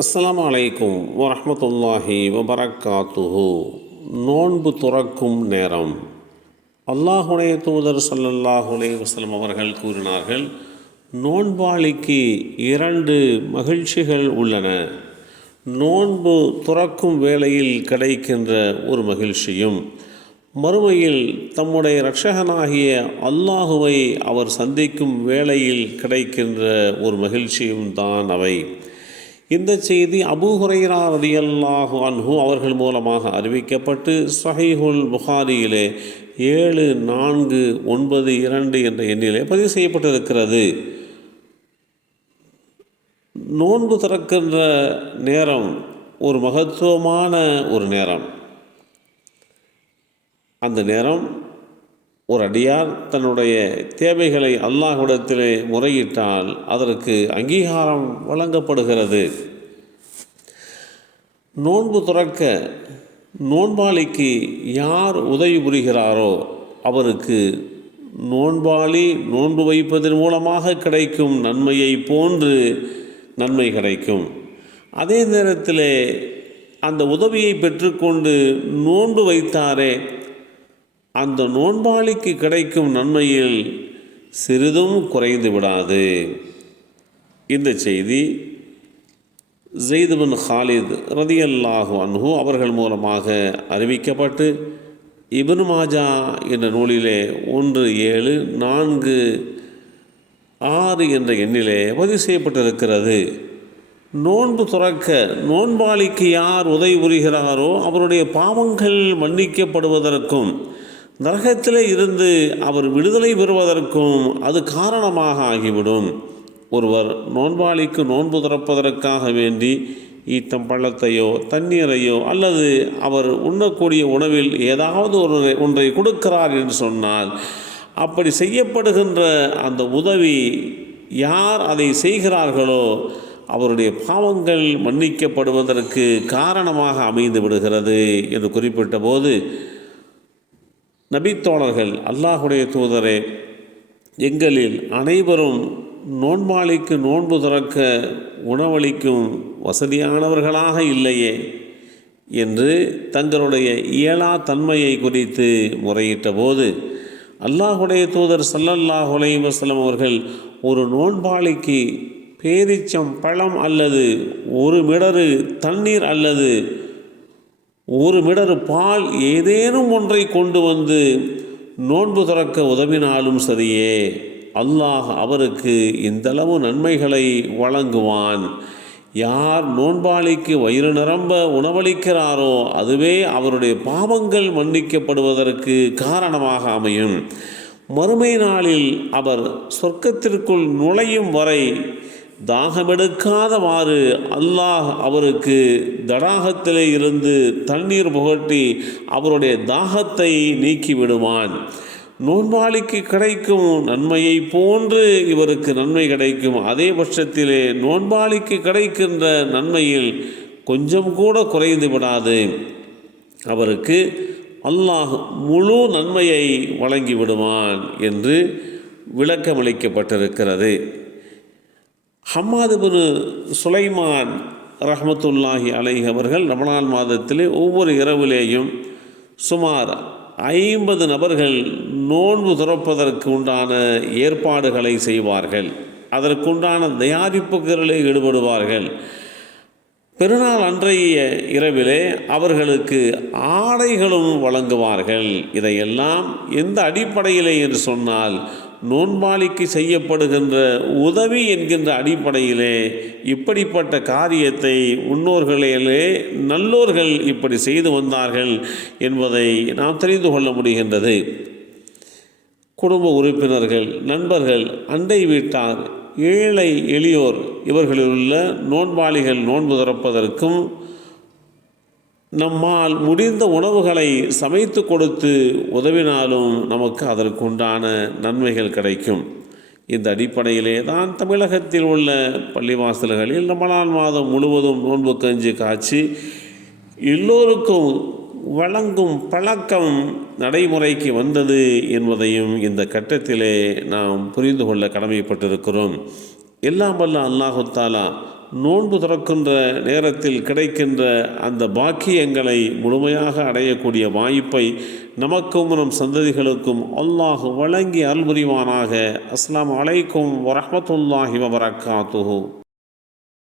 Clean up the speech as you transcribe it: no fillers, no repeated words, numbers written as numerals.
அஸ்ஸலாமு அலைக்கும் வரஹ்மத்துல்லாஹி வபரக்காத்துஹு. நோன்பு துறக்கும் நேரம். அல்லாஹுடைய தூதர் ஸல்லல்லாஹு அலைஹி வஸல்லம் அவர்கள் கூறினார்கள், நோன்பாளிக்கு 2 மகிழ்ச்சிகள் உள்ளன. நோன்பு துறக்கும் வேளையில் கிடைக்கின்ற ஒரு மகிழ்ச்சியும், மறுமையில் தம்முடைய இரட்சகனாகிய அல்லாஹுவை அவர் சந்திக்கும் வேளையில் கிடைக்கின்ற ஒரு மகிழ்ச்சியும் தான் அவை. இந்த செய்தி அபூ ஹுரைரா ரலியல்லாஹு அன்ஹு அவர்கள் மூலமாக அறிவிக்கப்பட்டு ஸஹீஹுல் புகாரியிலே 7492 என்ற எண்ணிலே பதிவு செய்யப்பட்டிருக்கிறது. நோன்பு திறக்கின்ற நேரம் ஒரு மகத்துவமான ஒரு நேரம். அந்த நேரம் ஒரு அடியார் தன்னுடைய தேவைகளை அல்லாஹ்விடத்திலே முறையிட்டால் அதற்கு அங்கீகாரம் வழங்கப்படுகிறது. நோன்பு துறக்க நோன்பாளிக்கு யார் உதவி புரிகிறாரோ அவருக்கு நோன்பாளி நோன்பு வைப்பதன் மூலமாக கிடைக்கும் நன்மையை போன்று நன்மை கிடைக்கும். அதே நேரத்தில் அந்த உதவியை பெற்றுக்கொண்டு நோன்பு வைத்தாரே, அந்த நோன்பாளிக்கு கிடைக்கும் நன்மையில் சிறிதும் குறைந்து விடாது. இந்த செய்தி ஸெய்த் பின் ஹாலித் ரலியல்லாஹு அன்ஹு அவர்கள் மூலமாக அறிவிக்கப்பட்டு இப்னு மாஜா என்ற நூலிலே 1746 என்ற எண்ணிலே பதிவு செய்யப்பட்டிருக்கிறது. நோன்பு துறக்க நோன்பாளிக்கு யார் உதவி புரிகிறாரோ அவருடைய பாவங்கள் மன்னிக்கப்படுவதற்கும் நரகத்திலே இருந்து அவர் விடுதலை பெறுவதற்கும் அது காரணமாக ஆகிவிடும். ஒருவர் நோன்பாளிக்கு நோன்பு துறப்பதற்காக வேண்டி ஈத்தம் பழத்தையோ தண்ணீரையோ அல்லது அவர் உண்ணக்கூடிய உணவில் ஏதாவது ஒன்றை கொடுக்கிறார் என்று சொன்னால், அப்படி செய்யப்படுகின்ற அந்த உதவி யார் அதை செய்கிறார்களோ அவருடைய பாவங்கள் மன்னிக்கப்படுவதற்கு காரணமாக அமைந்து விடுகிறது என்று குறிப்பிட்ட போது, நபித்தோழர்கள், அல்லாஹுடைய தூதரே, எங்களில் அனைவரும் நோன்பாளிக்கு நோன்பு துறக்க உணவளிக்கும் வசதியானவர்களாக இல்லையே என்று தங்களுடைய இயலா தன்மையை குறித்து முறையிட்ட போது, அல்லாஹுடைய தூதர் ஸல்லல்லாஹு அலைஹி வஸல்லம் அவர்கள் ஒரு நோன்பாளிக்கு பேரிச்சம் பழம் அல்லது 1 மிடறு தண்ணீர் அல்லது 1 மிடறு பால் ஏதேனும் ஒன்றை கொண்டு வந்து நோன்பு துறக்க உதவினாலும் சரியே, அல்லாஹ் அவருக்கு இந்தளவு நன்மைகளை வழங்குவான். யார் நோன்பாளிக்கு வயிறு நிரம்ப உணவளிக்கிறாரோ அதுவே அவருடைய பாவங்கள் மன்னிக்கப்படுவதற்கு காரணமாக அமையும். மறுமை நாளில் அவர் சொர்க்கத்திற்குள் நுழையும் வரை தாகமெடுக்காதவாறு அல்லாஹ் அவருக்கு தடாகத்திலே இருந்து தண்ணீர் புகட்டி அவருடைய தாகத்தை நீக்கிவிடுவான். நோன்பாளிக்கு கிடைக்கும் நன்மையை போன்று இவருக்கு நன்மை கிடைக்கும். அதே பட்சத்திலே நோன்பாளிக்கு கிடைக்கின்ற நன்மையில் கொஞ்சம் கூட குறைந்து விடாது. அவருக்கு அல்லாஹ் முழு நன்மையை வழங்கிவிடுவான் என்று விளக்கமளிக்கப்பட்டிருக்கிறது. ஹம்மாது பின் சுலைமான் ரஹ்மத்துல்லாஹி அலைஹி அவர்கள் ரமலான் மாதத்திலே ஒவ்வொரு இரவிலேயும் சுமார் 50 நபர்கள் நோன்பு துறப்பதற்கு உண்டான ஏற்பாடுகளை செய்வார்கள். அதற்குண்டான தயாரிப்புகளிலே ஈடுபடுவார்கள். பெருநாள் அன்றைய இரவிலே அவர்களுக்கு ஆடைகளும் வழங்குவார்கள். இதையெல்லாம் எந்த அடிப்படையிலே என்று சொன்னால், நோன்பாளிக்கு செய்யப்படுகின்ற உதவி என்கின்ற அடிப்படையிலே இப்படிப்பட்ட காரியத்தை முன்னோர்களிலே நல்லோர்கள் இப்படி செய்து வந்தார்கள் என்பதை நாம் தெரிந்து கொள்ள முடிகின்றது. குடும்ப உறுப்பினர்கள், நண்பர்கள், அண்டை வீட்டார், ஏழை எளியோர் இவர்களில் உள்ள நோன்பாளிகள் நோன்பு திறப்பதற்கும் நம்மால் முடிந்த உணவுகளை சமைத்து கொடுத்து உதவினாலும் நமக்கு அதற்குண்டான நன்மைகள் கிடைக்கும். இந்த அடிப்படையிலே தான் தமிழகத்தில் உள்ள பள்ளிவாசல்களில் ரமலான் மாதம் முழுவதும் நோன்பு கஞ்சி காய்ச்சி எல்லோருக்கும் வழங்கும் பழக்கம் நடைமுறைக்கு வந்தது என்பதையும் இந்த கட்டத்திலே நாம் புரிந்து கொள்ள கடமைப்பட்டிருக்கிறோம். எல்லாம் வல்ல அல்லாஹு தஆலா நோன்பு திறக்கின்ற நேரத்தில் கிடைக்கின்ற அந்த பாக்கியங்களை முழுமையாக அடையக்கூடிய வாய்ப்பை நமக்கும் நம் சந்ததிகளுக்கும் அல்லாஹ் வழங்கி அருள் புரிவானாக. அஸ்ஸலாமு அலைக்கும் வரஹ்மத்துல்லாஹி வபரகாத்துஹு.